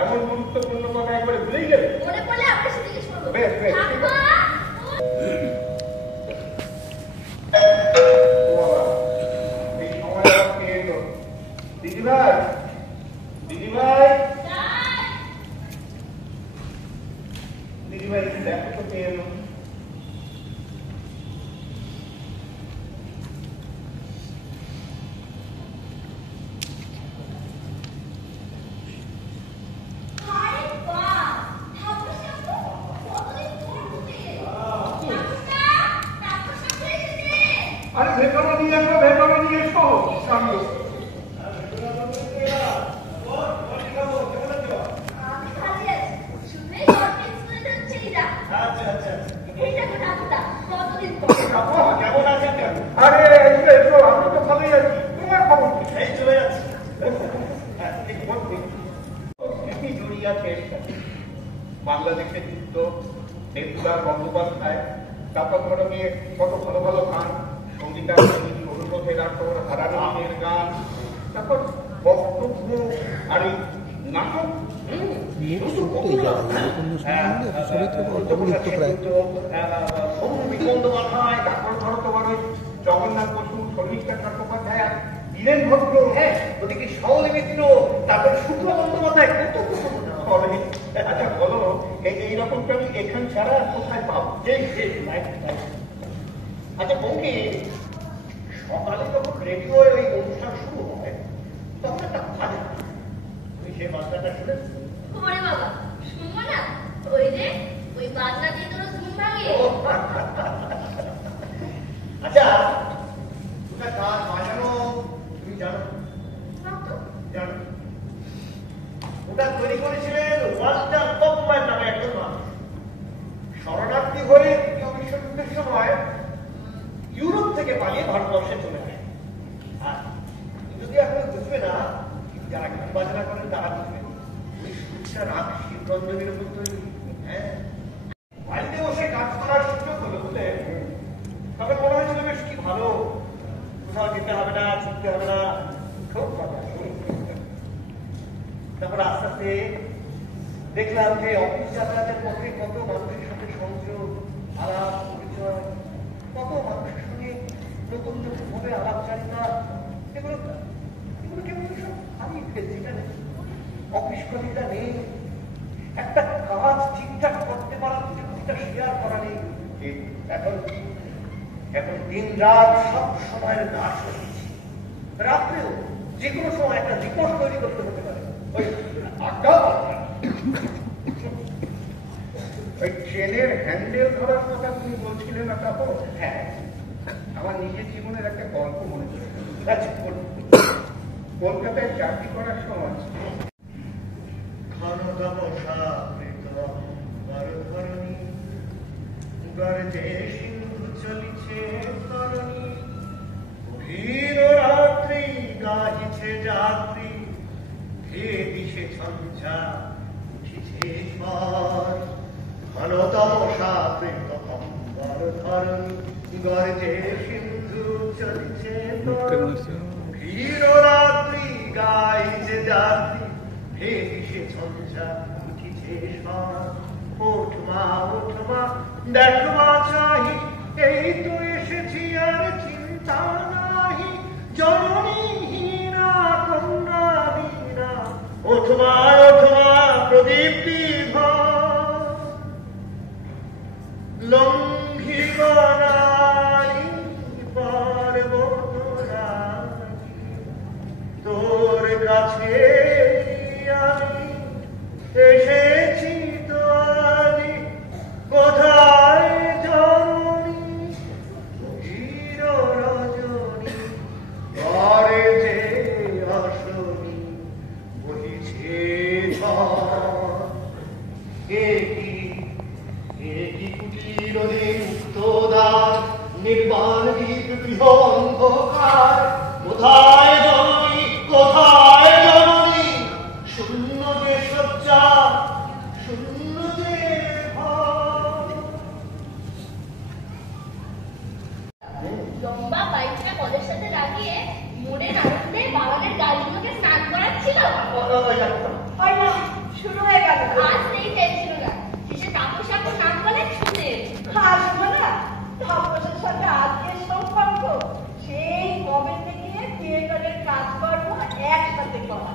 এমন গুরুত্বপূর্ণ কথা একবারে ভুলেই গেলে। মনে পড়লে আমরা সেটা জিজ্ঞেস করবো। বেশ বেশ এই সময় আবার কে এলো? দিদিভাই, দিদিভাই, দিদিভাই দেখো তো কে এলো। আরে ভেতরে নিয়ে এসো, ভেতরে নিয়ে এসো। সামনে কেমন আছেন? আরে এসো এসো, আমি তো ভালোই আছি। তোমার খবর কি? এই চলে যাচ্ছি। স্মৃতি জড়িয়ে আছে এর সাথে। বাংলাদেশের যুদ্ধ, দেবদার বন্দ্যোপাধ্যায়, তারপর ধরো নিয়ে কত ভালো ভালো গান, সঙ্গীতা অনুরোধের আসর, হারানের গান, তারপর বক্তব্য আর এই নাটক। বন্দ্যোপাধ্যায়, তারপর ধরো তোমার ওই জগন্নাথ বসু, শর্মিষ্ঠা চট্টোপাধ্যায়, বীরেন ভদ্র, হ্যাঁ ওদিকে শাওলি মিত্র, তারপর শুক্ল বন্দ্যোপাধ্যায়, কত আচ্ছা বলো এইরকমটা আমি এখান ছাড়া কোথায় পাবো? আচ্ছা বৌদি, সকালে যখন রেডিও ওই অনুষ্ঠান শুরু হয় তখন একটা ভাজা, তুমি সেই বাজনাটা শুনে? ওরে বাবা, শুনবো না? ওই যে ওই বাজনা দিয়ে তোর ঘুম ভাঙে। আচ্ছা ওটা গান বাজানো তুমি জানো? জানো। ওটা তৈরি করেছিলেন ওয়াল্টার কপম্যান নামে একজন মানুষ। শরণার্থী হয়ে দ্বিতীয় বিশ্বযুদ্ধের সময় ইউরোপ থেকে পালিয়ে ভারতবর্ষে চলে যায়। আর যদি এখন বুঝবে না, যারা গান বাজনা করেন তারা বুঝবে ওই সুরটা রাগ শিবরঞ্জনের উপর তৈরি। হ্যাঁ, বাড়িতে বসে কাজ করার সুযোগ হলো বুঝলে, তবে মনে হয়েছিল বেশ কি ভালো, কোথাও যেতে হবে না, ছুটতে হবে না, খুব মজা। তারপর আস্তে আস্তে দেখলাম যে অফিস যাতায়াতের পথে কত মানুষের সাথে সংযোগ, আলাপ পরিচয়, কত মানুষের সঙ্গে নতুন নতুন ভাবে আলাপচারিতা, এগুলো কেমন সব হারিয়ে ফেলছি জানেন। অফিস কলিগরা নেই, একটা কাজ ঠিকঠাক করতে পারার চেষ্টা শেয়ার করা নেই। এখন দিন রাত সব সময়ের দাস হয়েছি। রাত্রেও যে কোনো সময় একটা রিপোর্ট তৈরি করতে হতে পারে। ওই ট্রেনের হ্যান্ডেল ধরার কথা তুমি বলছিলেন না? তারপর হ্যাঁ, আমার নিজের জীবনের একটা গল্প মনে পড়ে। কলকাতায় চাকরি করার সময় সিন্ধু চলিছে ধরণী, গভীর রাত্রি গাহিছে যাত্রী, হে দিশে ঝঞ্ঝা উঠিছে স্বর, ঘনতম সাবৃত অম্বর ধরণী, গর্জে সিন্ধু চলিছে গভীর রাত্রি গাহিছে যাত্রী, হে দিশে ঝঞ্ঝা উঠিছে স্বর। ওঠ মা দেখবা চাহি, এই তো এসেছি আর চিন্তা নাহি, জননী হীনা কন্যা দীনা, ওঠ মা প্রদীপ্তি লঙ্ঘিব নারী পর্বত রাজি, তোর কাছে আমি এসেছি তো আজি, কোথায় জননী চির রজনী, ঘরে যে আসনি বহিছে একই কুটির মুক্ত দ্বার, নির্বাণ দ্বীপ গৃহ অন্ধকার, কোথায় জননী কোথায় জননী, শূন্য যে শয্যা শূন্য যে লম্বা পাইপটা কলের সাথে লাগিয়ে মনের আনন্দে বাগানের গাছগুলোকে স্নান করাচ্ছিল। শুরু হয়ে গেল। আর সেই টেনশন না, শেষে তাপস এখন নাচ বলে শুনে। আসবো না, তাপসের সাথে আজকের সম্পর্ক সেই কবে থেকে থিয়েটারের কাজকর্ম একসাথে করা,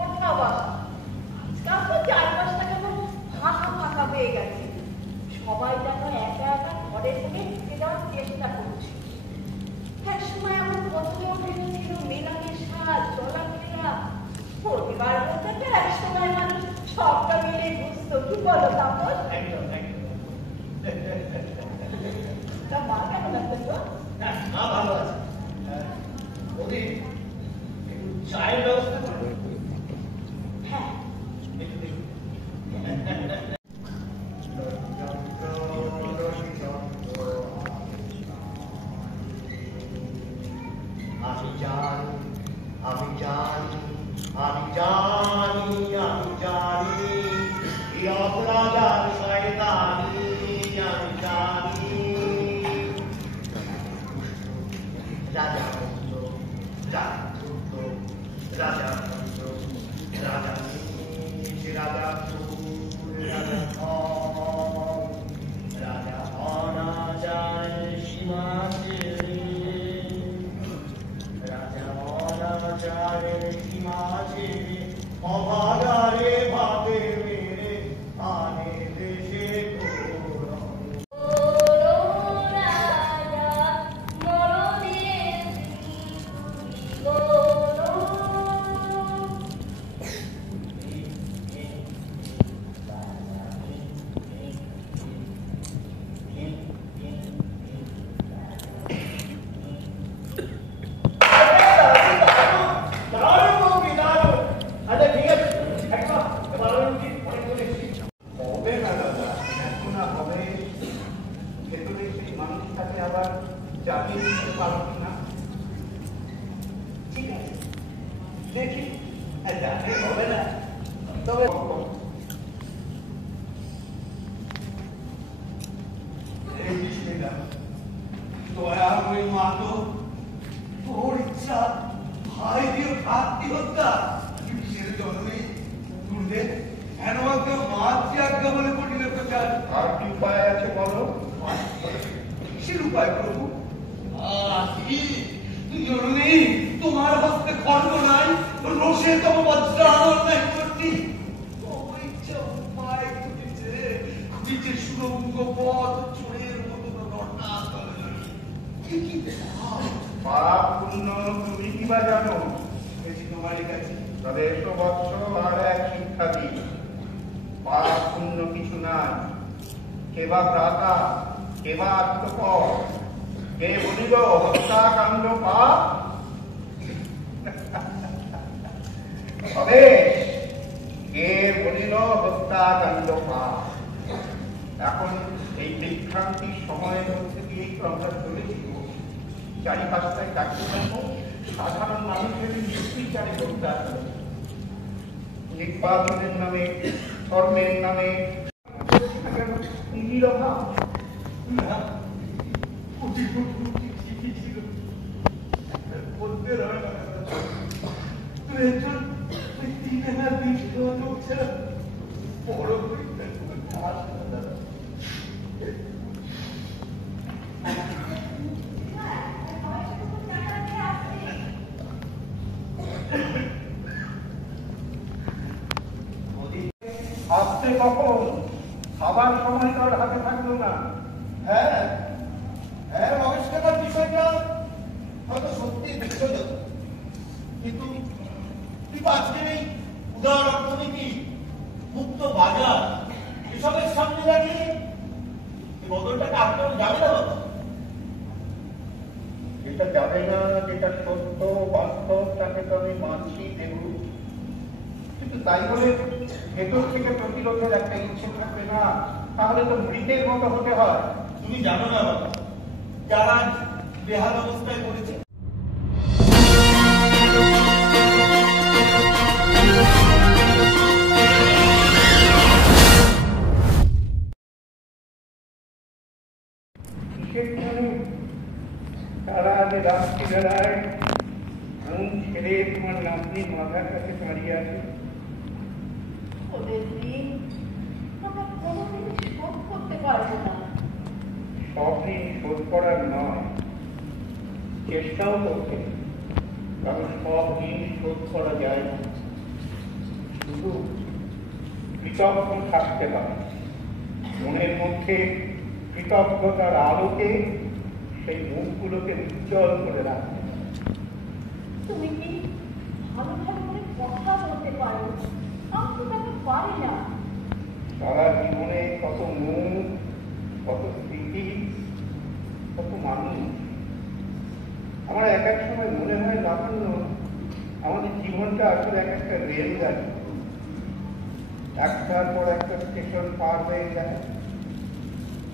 ওঠা বসা। আজকাল তো চারপাশটা কেমন ফাঁকা ফাঁকা হয়ে গেছে, সবাই যেন একা একা ঘরে থেকে ঢুকে যাওয়ার চেষ্টা করছে। এক সময় আমার প্রথমেও ভেবেছিল মেলামেশা, চলাফেরা, পরিবার বলতে তো এক সময় মানুষ সবটা মিলে বুঝতো। কি বলো তাপস? একদম একদম। তা মা কেমন আছে তো? হ্যাঁ, মা ভালো আছে। বৌদি, একটু চায়ের ব্যবস্থা করো। হ্যাঁ, একটু দেখুন। আমি জানি, আমি জানি, আমি জানি, আমি জানি, এই অপরাধ আর শয়তানি, আমি জানি। রাজা ভদ্র, রাজা ভদ্র, রাজা ভদ্র, রাজা নীচ, রাজা ক্রূর, রাজা ধন, রাজা অনাচার সীমা ছেড়ে, রাজা অনাচারের সীমা ছেড়ে, অভাগারে ভাবে মেরে আনে দেশে গৌরব। তোমার হস্তে খর্ব নাই, রোষে তব বজ্র আনর নাই করতি। খুঁজেছে সুরঙ্গ পথ চোরের মতো রটা পাপ পুণ্য তুমি কি বা জানো? তোমারই কাছে তবে 100 বৎসর আর এক শিক্ষা দিই, পাপ পুণ্য কিছু নাই, কেবা ভ্রাতা, কেবা আত্মপর, কে বলিল হত্যাকাণ্ড পাপ? তবে কে বলিল হত্যাকাণ্ড পাপ? এখন এই বিভ্রান্তির সময়ের মধ্যে দিয়ে আমরা চলেছি। চারিপাশটায় ডাক্তার সাধারণ মানুষের নির্বিচারে হত্যা, নির্বাচনের নামে, ধর্মের নামে নীরবা বড় আসতে কখন? খাবার সময় তার হাতে থাকলো না। হ্যাঁ হ্যাঁ, রমেশ কাকার বিষয়টা হয়তো সত্যি বিশ্বজনীন, কিন্তু আজকের এই উদার অর্থনীতি, মুক্ত বাজার, এসবের সামনে দাঁড়িয়ে এই বদলটাকে আটকানো যাবে না বাবা? যেটা যাবে না, যেটা সত্য বাস্তব, তাকে তো আমি মানছি দেখব, কিন্তু তাই বলে ভেতর থেকে প্রতিরোধের একটা ইচ্ছে থাকবে না, তাহলে তো মৃতের মতো হতে হয়। তুমি জানো না বাবা, যারা বেহাল অবস্থায় পড়েছে, তারা আগে রাত্রি বেলায় মন ছেড়ে তোমার নাতনি মাথার কাছে দাঁড়িয়ে আছে। ওদের চেষ্টাও করতে, কারণ সব ঋণ শোধ করা যায় না। শুধু কৃতজ্ঞ থাকতে হবে, মনের মধ্যে কৃতজ্ঞতার আলোকে সেই মুখগুলোকে উজ্জ্বল করে রাখতে হবে। তুমি কি ভালো ভালো করে কথা বলতে পারো? আমি তো তাকে পারি না। সারা জীবনে কত মুখ, কত স্মৃতি, কত মানুষ। আমার এক এক সময় মনে হয় লাগানো আমাদের জীবনটা আসলে এক একটা রেলগাড়ি, একটার পর একটা স্টেশন পার হয়ে যায়,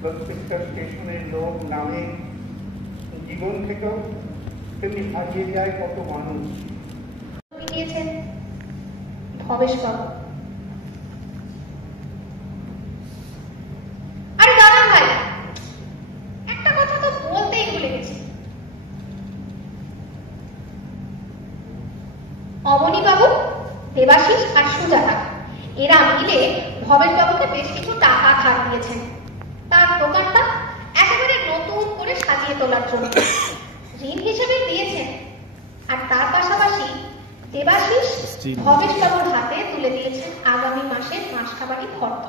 প্রত্যেকটা স্টেশনের লোক নামে, জীবন থেকেও তেমনি হারিয়ে যায় কত মানুষ। দিয়েছেন ভবেশ বাবু। আরে দাদা ভাই, একটা কথা তো বলতেই ভুলে গেছি। অবনী বাবু, দেবাশিস আর সুজাতা এরা মিলে ভবেশ বাবুকে বেশ কিছু টাকা ধার দিয়েছেন তার দোকানটা একেবারে নতুন করে সাজিয়ে তোলার জন্য। ঋণ হিসেবে দিয়েছেন, আর তার পাশাপাশি দেবাশিস ভবেশ বাবুর হাতে তুলে দিয়েছেন আগামী মাসের মাসকাবারি খরচ।